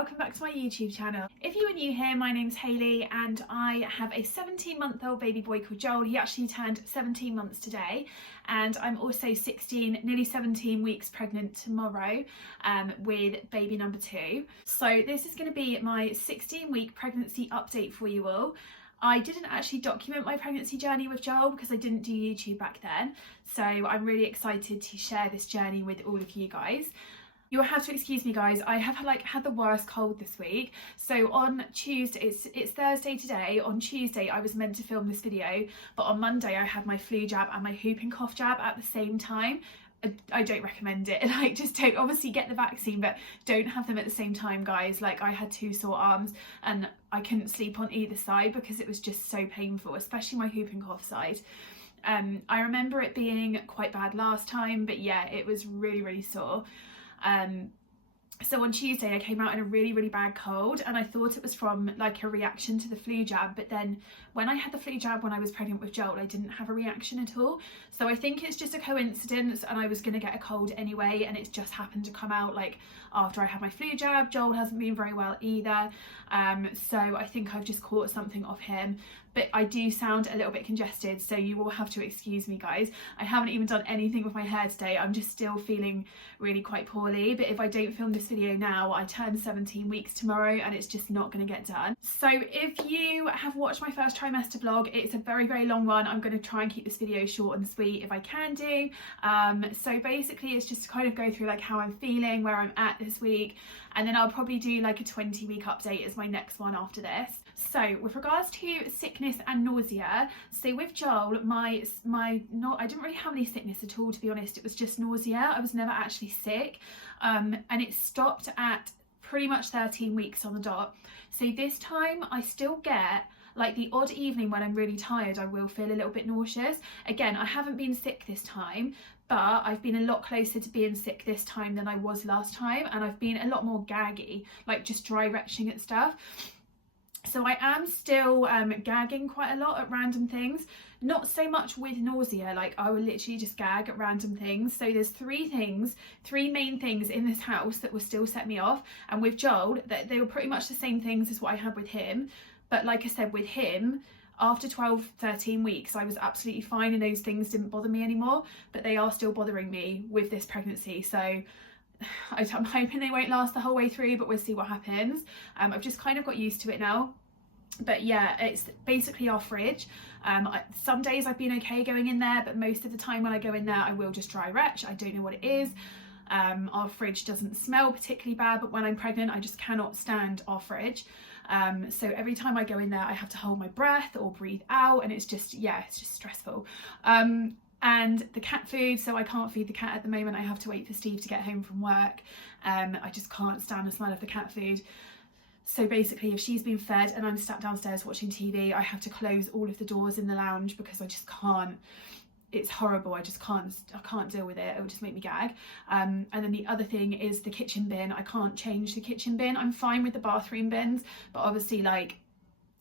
welcome back to my YouTube channel. If you are new here, my name's Hayley and I have a 17-month-old baby boy called Joel. He actually turned 17 months today, and I'm also 16, nearly 17 weeks pregnant tomorrow with baby number 2. So this is going to be my 16-week pregnancy update for you all. I didn't actually document my pregnancy journey with Joel because I didn't do YouTube back then, so I'm really excited to share this journey with all of you guys. You'll have to excuse me guys, I have had the worst cold this week. So on Tuesday, it's Thursday today, on Tuesday I was meant to film this video, but on Monday I had my flu jab and my whooping cough jab at the same time. I don't recommend it. Like, just don't, obviously get the vaccine, but don't have them at the same time, guys. Like, I had 2 sore arms and I couldn't sleep on either side because it was just so painful, especially my whooping cough side. I remember it being quite bad last time, but yeah, it was really sore. So on Tuesday I came out in a really bad cold, and I thought it was from like a reaction to the flu jab, but then when I had the flu jab when I was pregnant with Joel, I didn't have a reaction at all. So I think it's just a coincidence, and I was going to get a cold anyway, and it's just happened to come out like after I had my flu jab. Joel hasn't been very well either, so I think I've just caught something off him. But I do sound a little bit congested, so you will have to excuse me guys. I haven't even done anything with my hair today. I'm just still feeling really quite poorly, but if I don't film this video now, I turn 17 weeks tomorrow and it's just not going to get done. So if you have watched my first trimester vlog, it's a very long one. I'm going to try and keep this video short and sweet if I can do. So basically it's just to kind of go through like how I'm feeling, where I'm at this week, and then I'll probably do like a 20-week update as my next one after this. So with regards to sickness and nausea, so with Joel, I didn't really have any sickness at all, to be honest. It was just nausea. I was never actually sick, and it stopped at pretty much 13 weeks on the dot. So this time I still get like the odd evening when I'm really tired, I will feel a little bit nauseous. Again, I haven't been sick this time, but I've been a lot closer to being sick this time than I was last time, and I've been a lot more gaggy, like just dry retching at stuff. So I am still gagging quite a lot at random things, not so much with nausea. Like, I will literally just gag at random things. So there's 3 main things in this house that will still set me off, and with Joel, they were pretty much the same things as what I had with him. But like I said, with him, after 12-13 weeks I was absolutely fine and those things didn't bother me anymore, but they are still bothering me with this pregnancy. So I'm hoping they won't last the whole way through, but we'll see what happens. I've just kind of got used to it now. But yeah, it's basically our fridge. Some days I've been okay going in there, but most of the time when I go in there I will just dry retch. I don't know what it is. Our fridge doesn't smell particularly bad, but when I'm pregnant I just cannot stand our fridge. So every time I go in there I have to hold my breath or breathe out, and it's just, yeah, it's just stressful. And the cat food, so I can't feed the cat at the moment. I have to wait for Steve to get home from work. I just can't stand the smell of the cat food. So basically, if she's been fed and I'm sat downstairs watching TV, I have to close all of the doors in the lounge because I just can't. It's horrible. I can't deal with it. It would just make me gag. And then the other thing is the kitchen bin. I can't change the kitchen bin. I'm fine with the bathroom bins, but obviously, like,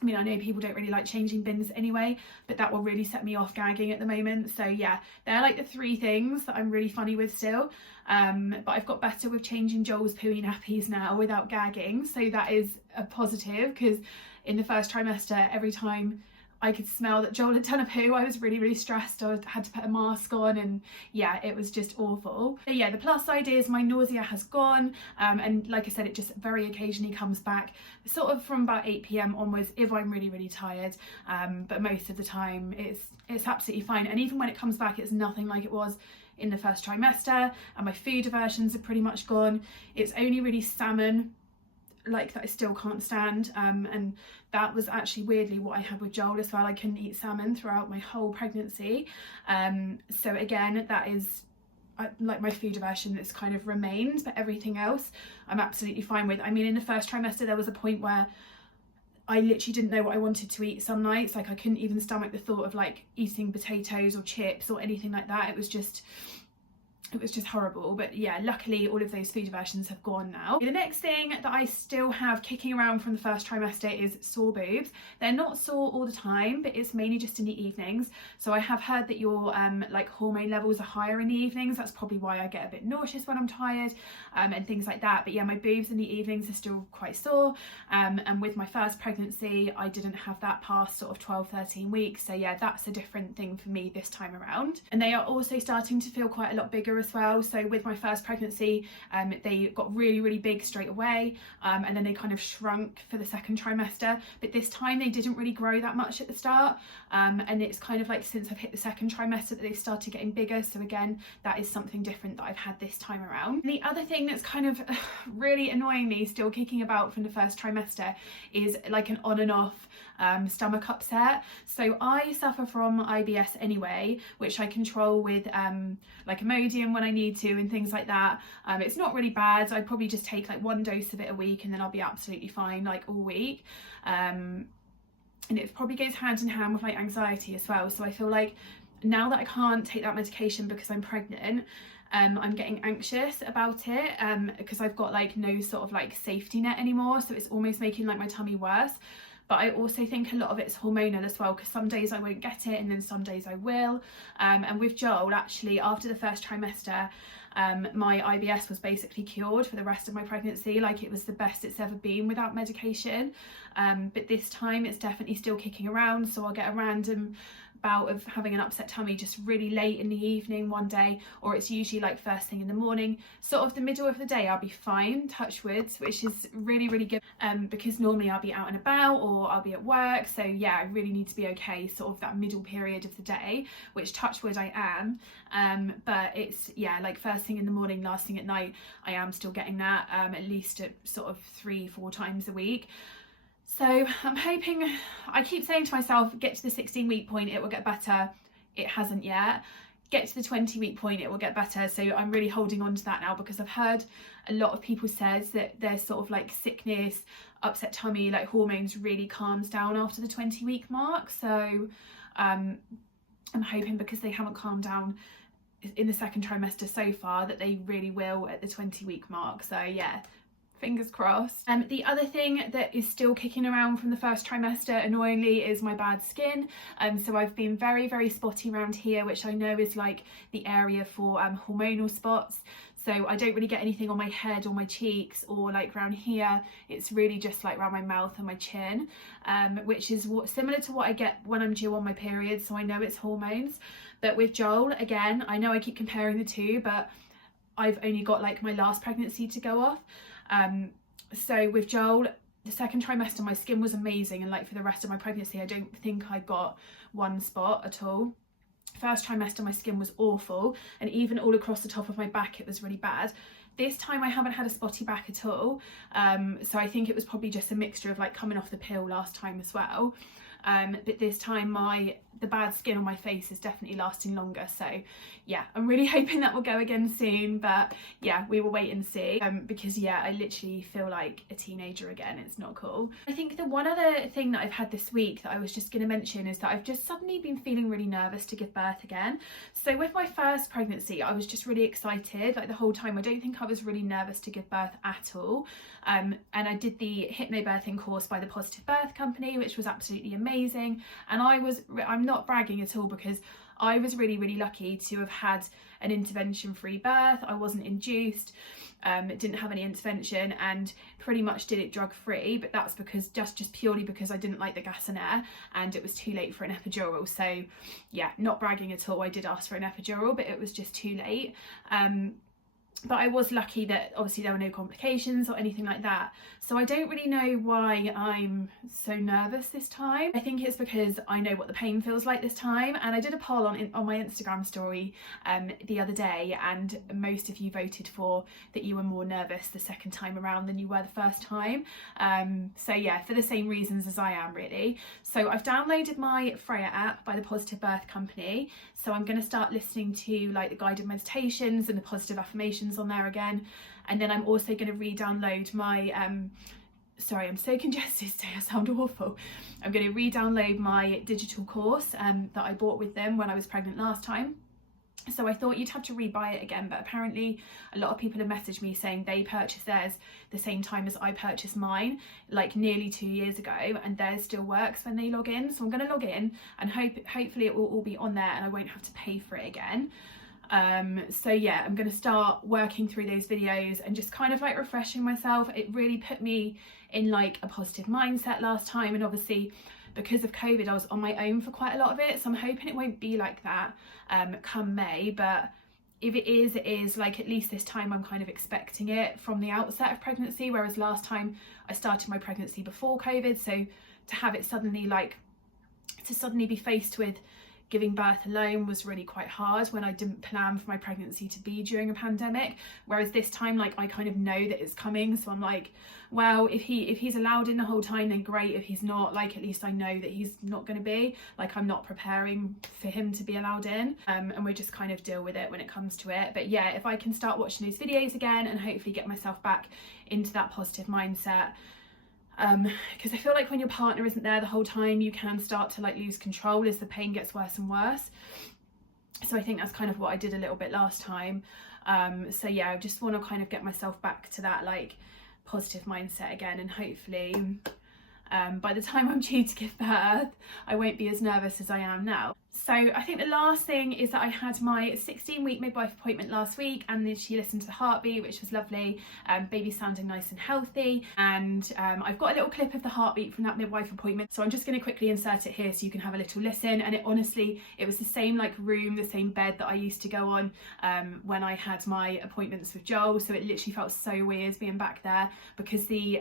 I mean, I know people don't really like changing bins anyway, but that will really set me off gagging at the moment. So yeah, they're like the 3 things that I'm really funny with still. But I've got better with changing Joel's pooey nappies now without gagging. So that is a positive, because in the first trimester, every time I could smell that Joel had done a poo, I was really stressed. I had to put a mask on, and yeah, it was just awful. But yeah, the plus side is my nausea has gone, and like I said, it just very occasionally comes back, sort of from about 8 p.m. onwards if I'm really tired, but most of the time it's absolutely fine. And even when it comes back, it's nothing like it was in the first trimester, and my food aversions are pretty much gone. It's only really salmon, like, that I still can't stand, and that was actually weirdly what I had with Joel as well. I couldn't eat salmon throughout my whole pregnancy, so again, that is like my food aversion that's kind of remained, but everything else I'm absolutely fine with. I mean, in the first trimester there was a point where I literally didn't know what I wanted to eat some nights. Like, I couldn't even stomach the thought of like eating potatoes or chips or anything like that. It was just, It was just horrible, but yeah, luckily all of those food aversions have gone now. The next thing that I still have kicking around from the first trimester is sore boobs. They're not sore all the time, but it's mainly just in the evenings. So I have heard that your like hormone levels are higher in the evenings. That's probably why I get a bit nauseous when I'm tired, and things like that. But yeah, my boobs in the evenings are still quite sore, and with my first pregnancy I didn't have that past sort of 12-13 weeks, so yeah, that's a different thing for me this time around. And they are also starting to feel quite a lot bigger as well. So with my first pregnancy, they got really big straight away, and then they kind of shrunk for the second trimester, but this time they didn't really grow that much at the start, and it's kind of like since I've hit the second trimester that they've started getting bigger. So again, that is something different that I've had this time around. The other thing that's kind of really annoying me, still kicking about from the first trimester, is like an on and off stomach upset. So I suffer from IBS anyway, which I control with like Imodium when I need to and things like that. It's not really bad. I probably just take like 1 dose of it a week and then I'll be absolutely fine like all week. And it probably goes hand in hand with my anxiety as well. So I feel like now that I can't take that medication because I'm pregnant, I'm getting anxious about it, because I've got like no sort of like safety net anymore, so it's almost making like my tummy worse. But I also think a lot of it's hormonal as well, because some days I won't get it and then some days I will. And with Joel, actually after the first trimester, my IBS was basically cured for the rest of my pregnancy. Like, it was the best it's ever been without medication, but this time it's definitely still kicking around. So I'll get a random bout of having an upset tummy just really late in the evening one day, or it's usually like first thing in the morning. Sort of the middle of the day I'll be fine, touch wood, which is really good, because normally I'll be out and about or I'll be at work. So yeah, I really need to be okay sort of that middle period of the day, which touch wood I am, but it's, yeah, like first thing in the morning, last thing at night, I am still getting that, at least at sort of 3-4 times a week. So I'm hoping, I keep saying to myself, get to the 16-week point, it will get better. It hasn't yet. Get to the 20-week point, it will get better. So I'm really holding on to that now, because I've heard a lot of people says that their sort of like sickness, upset tummy, like hormones really calms down after the 20-week mark. So I'm hoping, because they haven't calmed down in the second trimester so far, that they really will at the 20-week mark. So yeah, fingers crossed. The other thing that is still kicking around from the first trimester, annoyingly, is my bad skin. So I've been very spotty around here, which I know is like the area for hormonal spots. So I don't really get anything on my head or my cheeks or like around here. It's really just like around my mouth and my chin, which is similar to what I get when I'm due on my period. So I know it's hormones. But with Joel, again, I know I keep comparing the two, but I've only got like my last pregnancy to go off. So with Joel, the second trimester, my skin was amazing, and like for the rest of my pregnancy, I don't think I got one spot at all. First trimester, my skin was awful, and even all across the top of my back, it was really bad. This time I haven't had a spotty back at all, so I think it was probably just a mixture of like coming off the pill last time as well. But this time the bad skin on my face is definitely lasting longer. So yeah, I'm really hoping that will go again soon, but yeah, we will wait and see, because yeah, I literally feel like a teenager again. It's not cool. I think the one other thing that I've had this week that I was just going to mention is that I've just suddenly been feeling really nervous to give birth again. So with my first pregnancy, I was just really excited like the whole time. I don't think I was really nervous to give birth at all. And I did the hypnobirthing course by the Positive Birth Company, which was absolutely amazing. And I'm not bragging at all, because I was really lucky to have had an intervention-free birth. I wasn't induced, didn't have any intervention, and pretty much did it drug-free. But that's because just purely because I didn't like the gas and air, and it was too late for an epidural. So yeah, not bragging at all. I did ask for an epidural, but it was just too late. But I was lucky that obviously there were no complications or anything like that. So I don't really know why I'm so nervous this time. I think it's because I know what the pain feels like this time. And I did a poll on my Instagram story the other day, and most of you voted for that you were more nervous the second time around than you were the first time. So yeah, for the same reasons as I am, really. So I've downloaded my Freya app by the Positive Birth Company. So I'm going to start listening to like the guided meditations and the positive affirmations on there again. And then I'm also going to re-download my sorry, I'm so congested today, I sound awful. I'm going to re-download my digital course that I bought with them when I was pregnant last time. So I thought you'd have to rebuy it again, but apparently a lot of people have messaged me saying they purchased theirs the same time as I purchased mine, like nearly 2 years ago, and theirs still works when they log in. So I'm going to log in and hopefully it will all be on there and I won't have to pay for it again. So yeah, I'm going to start working through those videos and just kind of like refreshing myself. It really put me in like a positive mindset last time, and obviously because of COVID I was on my own for quite a lot of it, so I'm hoping it won't be like that come May. But if it is, like, at least this time I'm kind of expecting it from the outset of pregnancy, whereas last time I started my pregnancy before COVID. So to have it suddenly, like, to suddenly be faced with giving birth alone was really quite hard when I didn't plan for my pregnancy to be during a pandemic. Whereas this time, like, I kind of know that it's coming, so I'm like, well, if he's allowed in the whole time, then great. If he's not, like, at least I know that he's not going to be, like, I'm not preparing for him to be allowed in, and we just kind of deal with it when it comes to it. But yeah, if I can start watching those videos again and hopefully get myself back into that positive mindset, because I feel like when your partner isn't there the whole time, you can start to like lose control as the pain gets worse and worse. So I think that's kind of what I did a little bit last time. So yeah, I just want to kind of get myself back to that like positive mindset again, and hopefully by the time I'm due to give birth I won't be as nervous as I am now. So I think the last thing is that I had my 16-week midwife appointment last week, and then she listened to the heartbeat, which was lovely. Baby sounding nice and healthy, and I've got a little clip of the heartbeat from that midwife appointment, so I'm just going to quickly insert it here so you can have a little listen. And it honestly, it was the same like room, the same bed that I used to go on when I had my appointments with Joel, so it literally felt so weird being back there, because the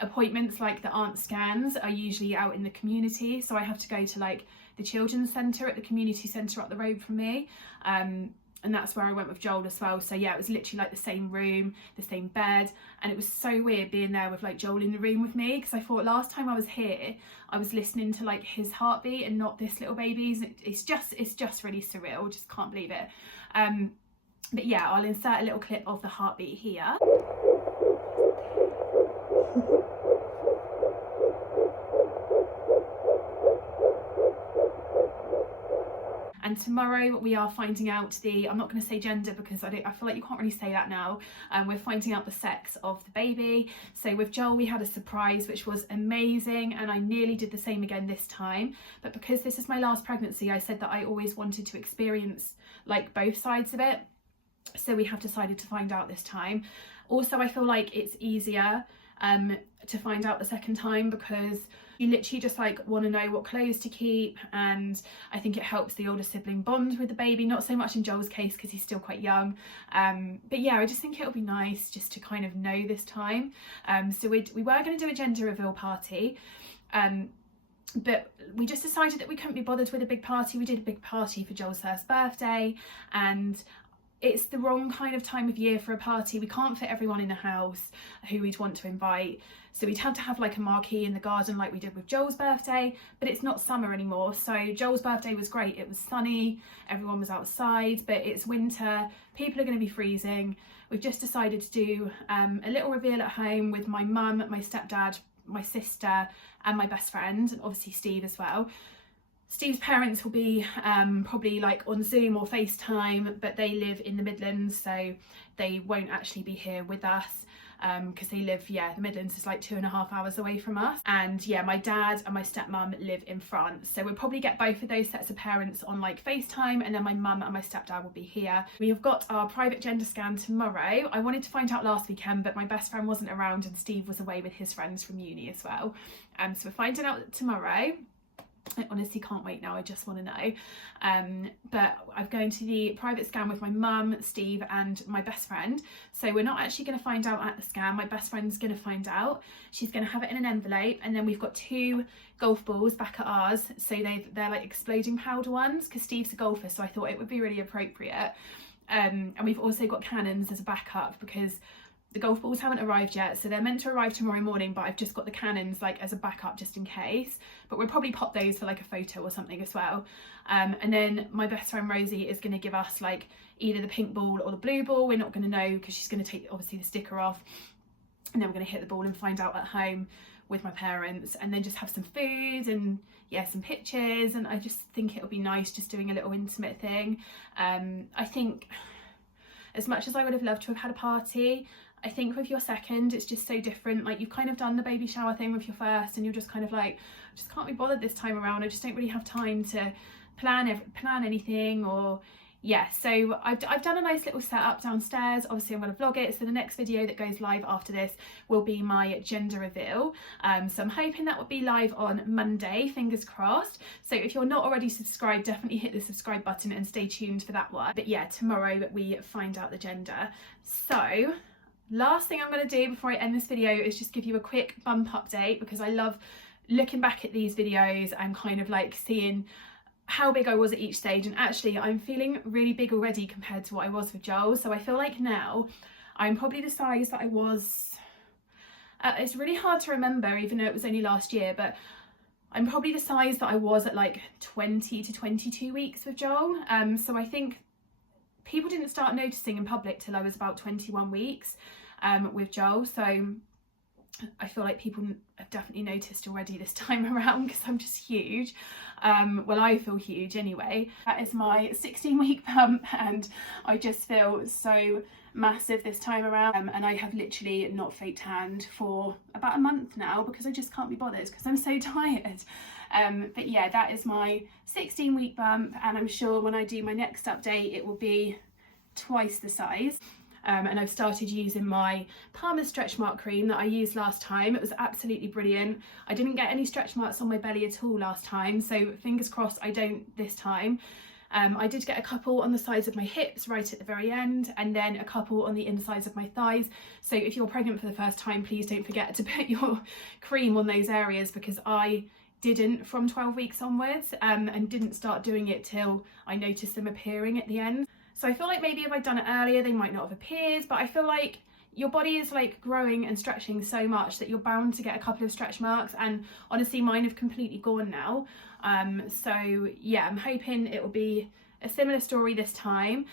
appointments like that aren't scans are usually out in the community, so I have to go to like the children's centre at the community centre up the road from me, and that's where I went with Joel as well. So yeah, it was literally like the same room, the same bed, and it was so weird being there with like Joel in the room with me, because I thought last time I was here I was listening to like his heartbeat and not this little baby's. It's just really surreal, just can't believe it. But yeah, I'll insert a little clip of the heartbeat here. And tomorrow we are finding out the, I'm not going to say gender because I feel like you can't really say that now. We're finding out the sex of the baby. So with Joel we had a surprise, which was amazing, and I nearly did the same again this time. But because this is my last pregnancy, I said that I always wanted to experience like both sides of it. So we have decided to find out this time. Also, I feel like it's easier to find out the second time, because you literally just like want to know what clothes to keep, and I think it helps the older sibling bond with the baby, not so much in Joel's case because he's still quite young, but yeah, I just think it'll be nice just to kind of know this time. So we were going to do a gender reveal party, but we just decided that we couldn't be bothered with a big party. We did a big party for Joel's first birthday, and it's the wrong kind of time of year for a party. We can't fit everyone in the house who we'd want to invite, so we'd have to have like a marquee in the garden like we did with Joel's birthday. But it's not summer anymore, so Joel's birthday was great. It was sunny, everyone was outside, but it's winter, people are going to be freezing. We've just decided to do a little reveal at home with my mum, my stepdad, my sister and my best friend, and obviously Steve as well. Steve's parents will be probably like on Zoom or FaceTime, but they live in the Midlands, so they won't actually be here with us, because they live, yeah, the Midlands is like 2.5 hours away from us. And yeah, my dad and my stepmum live in France, so we'll probably get both of those sets of parents on like FaceTime, and then my mum and my stepdad will be here. We have got our private gender scan tomorrow. I wanted to find out last weekend, but my best friend wasn't around and Steve was away with his friends from uni as well, so we're finding out tomorrow. I honestly can't wait now, I just want to know. But I'm going to the private scan with my mum, Steve and my best friend. So we're not actually going to find out at the scan, my best friend's going to find out. She's going to have it in an envelope, and then we've got 2 golf balls back at ours. So they're like exploding powder ones, because Steve's a golfer, so I thought it would be really appropriate. And we've also got cannons as a backup, because the golf balls haven't arrived yet, so they're meant to arrive tomorrow morning, but I've just got the cannons like as a backup just in case. But we'll probably pop those for like a photo or something as well. And then my best friend Rosie is going to give us like either the pink ball or the blue ball. We're not going to know, because she's going to take obviously the sticker off, and then we're going to hit the ball and find out at home with my parents, and then just have some food and yeah, some pictures, and I just think it'll be nice just doing a little intimate thing. I think as much as I would have loved to have had a party, I think with your second it's just so different. Like, you've kind of done the baby shower thing with your first and you're just kind of like, I just can't be bothered this time around. I just don't really have time to plan anything, or yeah. So I've done a nice little setup downstairs. Obviously I'm going to vlog it, so the next video that goes live after this will be my gender reveal. So I'm hoping that will be live on Monday, fingers crossed. So if you're not already subscribed, definitely hit the subscribe button and stay tuned for that one. But yeah, tomorrow we find out the gender. So last thing I'm going to do before I end this video is just give you a quick bump update, because I love looking back at these videos and kind of like seeing how big I was at each stage. And actually I'm feeling really big already compared to what I was with Joel. So I feel like now I'm probably the size that I was, it's really hard to remember even though it was only last year, but I'm probably the size that I was at like 20 to 22 weeks with Joel. So I think people didn't start noticing in public till I was about 21 weeks with Joel. So I feel like people have definitely noticed already this time around, because I'm just huge. Well, I feel huge anyway. That is my 16-week bump, and I just feel so massive this time around. And I have literally not fake tanned for about a month now, because I just can't be bothered, because I'm so tired. But yeah, that is my 16-week bump, and I'm sure when I do my next update it will be twice the size. And I've started using my Palmer's stretch mark cream that I used last time. It was absolutely brilliant. I didn't get any stretch marks on my belly at all last time, so fingers crossed I don't this time. I did get a couple on the sides of my hips right at the very end, and then a couple on the insides of my thighs. So if you're pregnant for the first time, please don't forget to put your cream on those areas, because I didn't from 12 weeks onwards, and didn't start doing it till I noticed them appearing at the end. So I feel like maybe if I'd done it earlier they might not have appeared, but I feel like your body is like growing and stretching so much that you're bound to get a couple of stretch marks, and honestly mine have completely gone now. So yeah, I'm hoping it will be a similar story this time,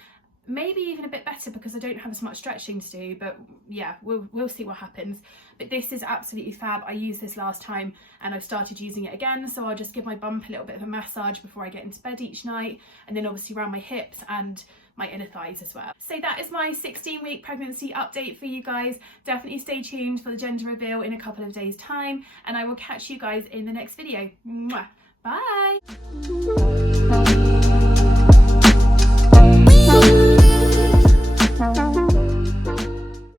maybe even a bit better because I don't have as much stretching to do, but yeah, we'll see what happens. But this is absolutely fab. I used this last time and I've started using it again, so I'll just give my bump a little bit of a massage before I get into bed each night, and then obviously around my hips and my inner thighs as well. So that is my 16-week pregnancy update for you guys. Definitely stay tuned for the gender reveal in a couple of days time, and I will catch you guys in the next video. Mwah. Bye.